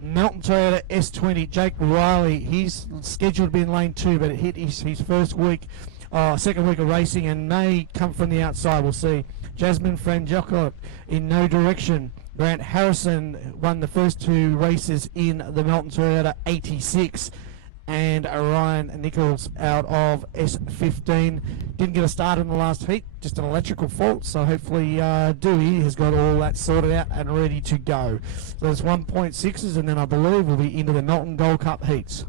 Melton Toyota S20, Jake Reilly. He's scheduled to be in lane 2, but it hit his first week, second week of racing, and may come from the outside. We'll see. Jasmine Frangioco in no direction. Grant Harrison won the first 2 races in the Melton Toyota 86. And Ryan Nichols out of S15. Didn't get a start in the last heat, just an electrical fault. So hopefully Dewey has got all that sorted out and ready to go. So there's 1.6s, and then I believe we'll be into the Melton Gold Cup heats.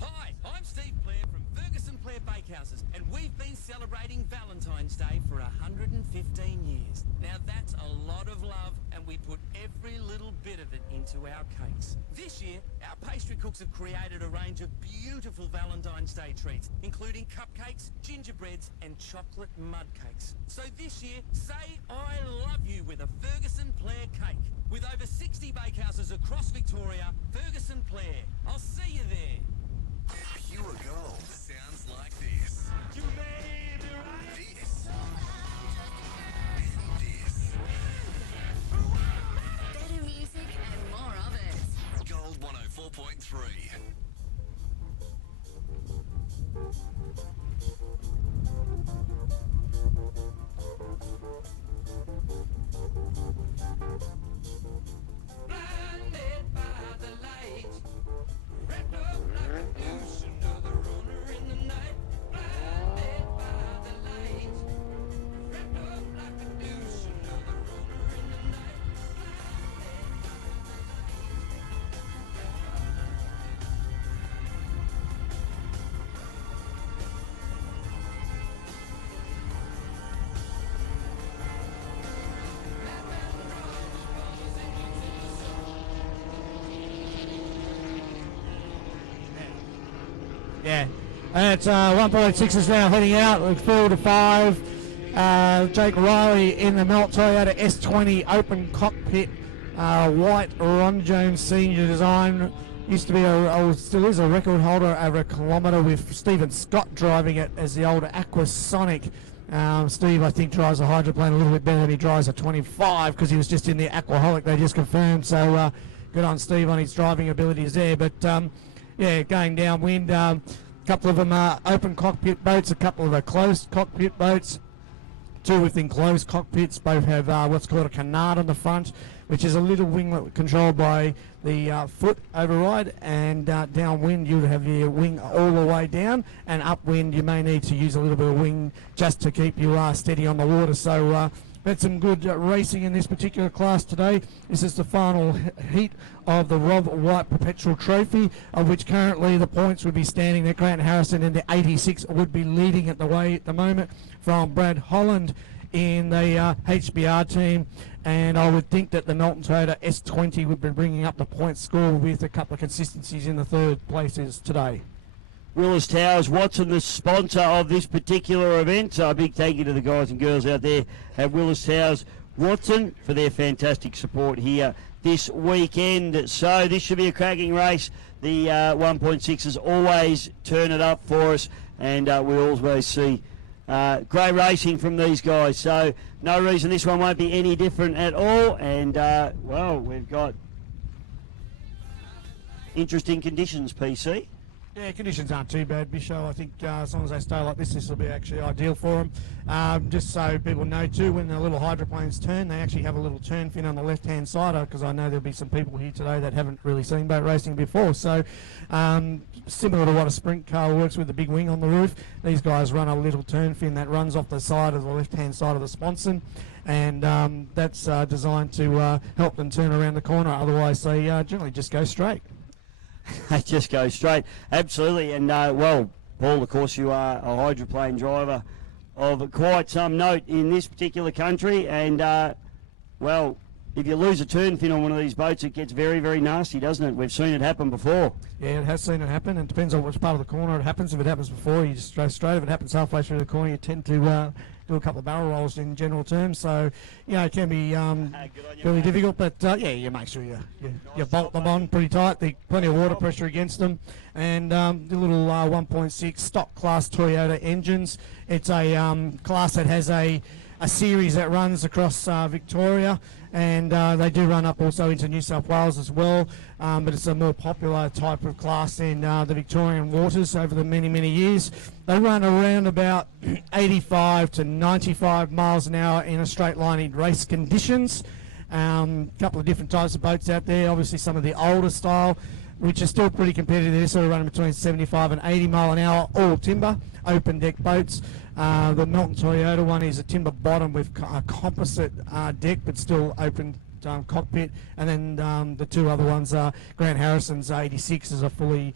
Hi, I'm Steve Blair from Ferguson Blair Bakehouses, and we've been celebrating Valentine's Day for 115 years. Now that's a lot of love, and we put every little bit of it into our cakes. This year, our pastry cooks have created a range of beautiful Valentine's Day treats, including cupcakes, gingerbreads, and chocolate mud cakes. So this year, say I love you with a Ferguson Blair cake. With over 60 bakehouses across Victoria, Ferguson Blair. I'll see you there. Pure gold sounds like this. You made me right. This. And this. Better music and more of it. Gold 104.3. Blinded by the light, wrapped up like a noose, another runner in the night. Blinded by the light, wrapped up like a noose, another runner in the night. Yeah, and it's 1.6s now heading out. Look forward to 5. Jake Reilly in the Melton Toyota S20 open cockpit, white Ron Jones senior design. Used to be still is a record holder over a kilometre with Stephen Scott driving it as the old Aquasonic. Steve, I think, drives a hydroplane a little bit better than he drives a 25 because he was just in the Aquaholic, they just confirmed. So good on Steve on his driving abilities there. But yeah, going downwind, a couple of them are open cockpit boats, a couple of are closed cockpit boats. 2 with enclosed cockpits. Both have what's called a canard on the front, which is a little winglet controlled by the foot override. And downwind, you'll have your wing all the way down, and upwind, you may need to use a little bit of wing just to keep you steady on the water. So had some good racing in this particular class today. This is the final heat of the Rob White Perpetual Trophy, of which currently the points would be standing there. Grant Harrison in the 86 would be leading at the moment from Brad Holland in the HBR team, and I would think that the Melton Toyota S20 would be bringing up the point score with a couple of consistencies in the third places today. Willis Towers Watson, the sponsor of this particular event. So a big thank you to the guys and girls out there at Willis Towers Watson for their fantastic support here this weekend. So this should be a cracking race. The 1.6s always turn it up for us, and we always see great racing from these guys. So no reason this one won't be any different at all. And well, we've got interesting conditions, PC. Yeah, conditions aren't too bad, Bisho. I think as long as they stay like this will be actually ideal for them. Just so people know too, when the little hydroplanes turn, they actually have a little turn fin on the left-hand side, because I know there'll be some people here today that haven't really seen boat racing before. So similar to what a sprint car works with, the big wing on the roof, these guys run a little turn fin that runs off the side of the left-hand side of the sponson. And that's designed to help them turn around the corner. Otherwise, they generally just go straight. They just go straight. Absolutely. And, well, Paul, of course, you are a hydroplane driver of quite some note in this particular country. And, well, if you lose a turn fin on one of these boats, it gets very, very nasty, doesn't it? We've seen it happen before. Yeah, it has seen it happen. And it depends on which part of the corner it happens. If it happens before, you just go straight. If it happens halfway through the corner, you tend to do a couple of barrel rolls in general terms. So, it can be really difficult. But, yeah, you make sure you bolt them on pretty tight. There's plenty of water pressure against them. And the little 1.6 stock class Toyota engines. It's a class that has a a series that runs across Victoria, and they do run up also into New South Wales as well, but it's a more popular type of class in the Victorian waters over the many years. They run around about 85 to 95 miles an hour in a straight line in race conditions. Couple of different types of boats out there, obviously some of the older style, which are still pretty competitive. They're sort of running between 75 and 80 mile an hour, all timber, open deck boats. The Melton Toyota one is a timber bottom with a composite deck, but still open cockpit. And then the two other ones are Grant Harrison's 86 is a fully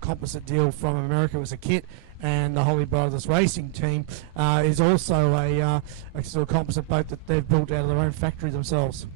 composite deal from America. It was a kit. And the Holy Brothers Racing team is also a sort of composite boat that they've built out of their own factory themselves.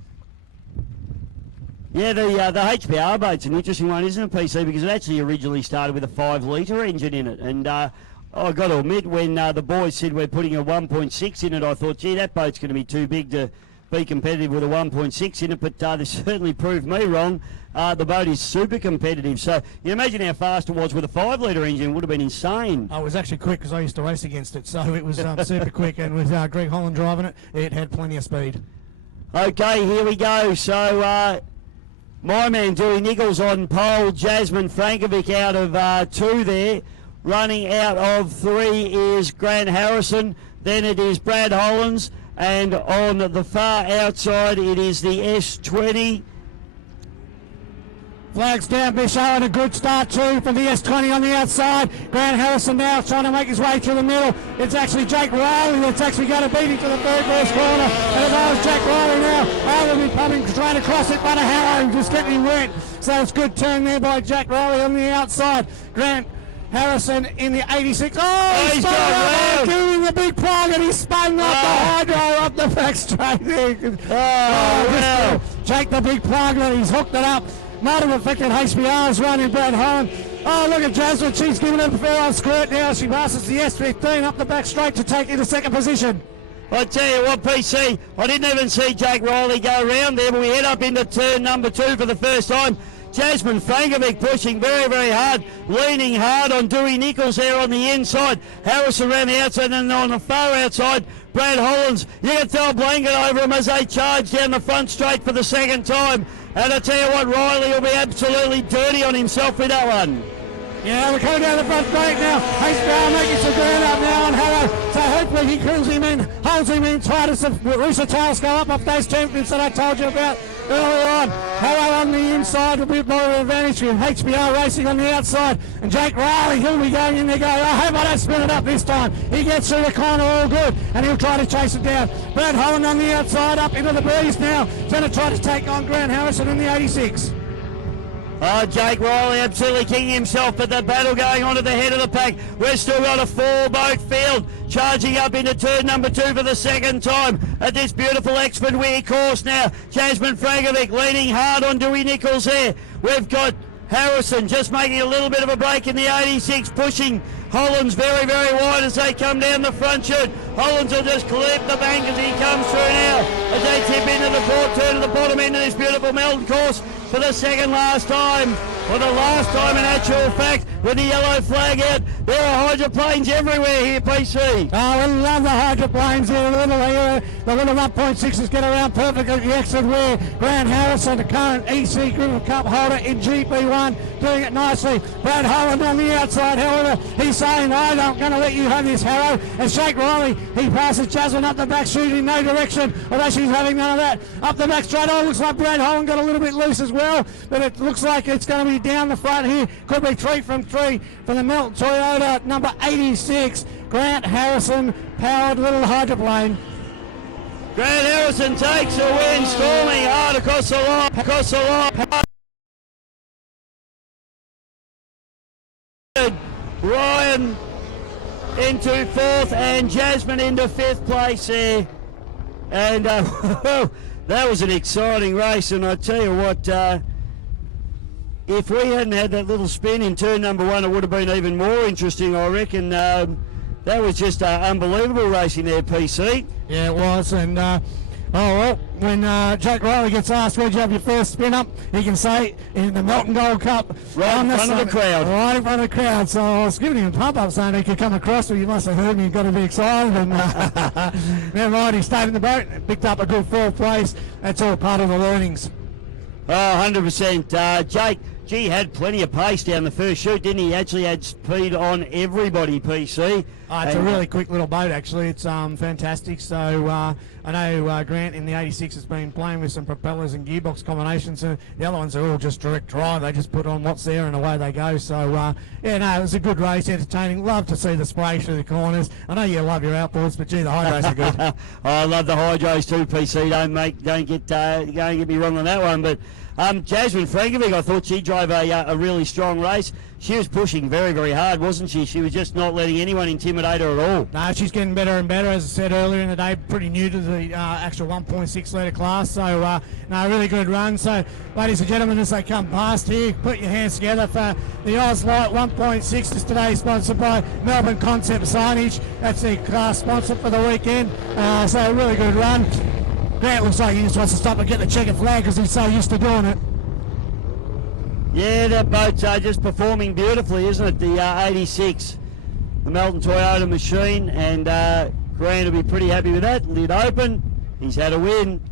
Yeah, the HPR boat's an interesting one, isn't it, PC? Because it actually originally started with a 5-litre engine in it. And I've got to admit, when the boys said we're putting a 1.6 in it, I thought, gee, that boat's going to be too big to be competitive with a 1.6 in it. But they certainly proved me wrong. The boat is super competitive. So you imagine how fast it was with a 5-litre engine. It would have been insane. Oh, it was actually quick because I used to race against it. So it was super quick. And with Greg Holland driving it, it had plenty of speed. Okay, here we go. So my man Dewey Nichols on pole, Jasmine Frankovic out of 2 there. Running out of 3 is Grant Harrison, then it is Brad Hollands, and on the far outside it is the S20. Flags down, Bishow, and a good start too from the S20 on the outside. Grant Harrison now trying to make his way through the middle. It's actually Jake Reilly that's actually going to beat him to the third first corner. And if I was Jake Reilly now, I would be pumping, trying to cross it, but a Harrow just getting him wet. So it's a good turn there by Jake Reilly on the outside. Grant Harrison in the 86. Oh, he's spun up, doing the big plug, and he's spun up the hydro up the back straight there. Wow. Jake the big plug, and he's hooked it up. Might have affected HBR's run in Brad Holland. Oh, look at Jasmine. She's giving it a fair old squirt now. She passes the S15 up the back straight to take into second position. I tell you what, PC, I didn't even see Jake Reilly go around there, but we head up into turn number 2 for the first time. Jasmine Frankovic pushing very hard, leaning hard on Dewey Nichols there on the inside. Harrison around the outside, and on the far outside, Brad Hollands. You can throw a blanket over him as they charge down the front straight for the second time. And I tell you what, Reilly will be absolutely dirty on himself with that one. Yeah, we're coming down the front straight now. HBR making some ground up now on Harrow. So hopefully he holds him in tight as the Rooster tails go up off those champions that I told you about earlier on. Harrow on the inside, a bit more of an advantage for HBR racing on the outside. And Jake Reilly, he'll be going in there going, I hope I don't spin it up this time. He gets through the corner all good, and he'll try to chase it down. Brad Holland on the outside, up into the breeze now. He's going to try to take on Grant Harrison in the 86. Oh, Jake Reilly absolutely kicking himself, but the battle going on at the head of the pack. We've still got a 4-boat field charging up into turn number 2 for the second time at this beautiful Exford Weir course now. Jasmine Frankovic leaning hard on Dewey Nichols there. We've got Harrison just making a little bit of a break in the 86, pushing Hollands very wide as they come down the front chute. Hollands will just clip the bank as he comes through now as they tip into the fourth turn at the bottom end of this beautiful Melton course for the second last time. For the last time in actual fact, with the yellow flag out. There are hydroplanes everywhere here, PC. Oh, we love the hydroplanes here. The little 1.6s get around perfectly at the exit where Grant Harrison, the current EC Group Cup holder in GP1, doing it nicely. Brad Holland on the outside, however, he's saying, I'm going to let you have this, Harrow. And Jake Reilly, he passes Jasmine up the back, shooting in no direction, although she's having none of that. Up the back straight, looks like Brad Holland got a little bit loose as well, but it looks like it's going to be down the front here. Could be 3 from 3 for the Melton Toyota number 86. Grant Harrison powered little hydroplane. Grant Harrison takes a win, storming hard across the line. Ryan into 4th and Jasmine into 5th place there. And that was an exciting race, and I tell you what, if we hadn't had that little spin in turn number 1, it would have been even more interesting, I reckon. That was just unbelievable racing there, PC. Yeah, it was, and Oh, well, when Jake Reilly gets asked where'd you have your first spin up, he can say in the Melton Gold Cup. Right in front of the crowd. Right in front of the crowd. So I was giving him a pump up saying he could come across, but you must have heard me, you've got to be excited. And never mind, he stayed in the boat, picked up a good 4th place. That's all part of the learnings. Oh, 100%. Jake, gee, had plenty of pace down the first shoot, didn't he? He actually had speed on everybody, PC. It's a really quick little boat, actually. It's fantastic. So I know Grant in the 86 has been playing with some propellers and gearbox combinations. The other ones are all just direct drive. They just put on what's there and away they go. So, it was a good race, entertaining. Love to see the spray through the corners. I know you love your outboards, but, gee, the hydros are good. I love the hydros too, PC. Don't get me wrong on that one. But Jasmine Frankovic, I thought she drove a really strong race. She was pushing very, very hard, wasn't she? She was just not letting anyone intimidate her at all. No, she's getting better and better. As I said earlier in the day, pretty new to the actual 1.6 litre class. So, really good run. So, ladies and gentlemen, as they come past here, put your hands together for the Oz Light 1.6 is today sponsored by Melbourne Concept Signage. That's the class sponsor for the weekend. So, a really good run. Grant looks like he just wants to stop and get the checkered flag because he's so used to doing it. Yeah, that boat's just performing beautifully, isn't it? The 86, the Melton Toyota machine, and Grant will be pretty happy with that. Lid open, he's had a win.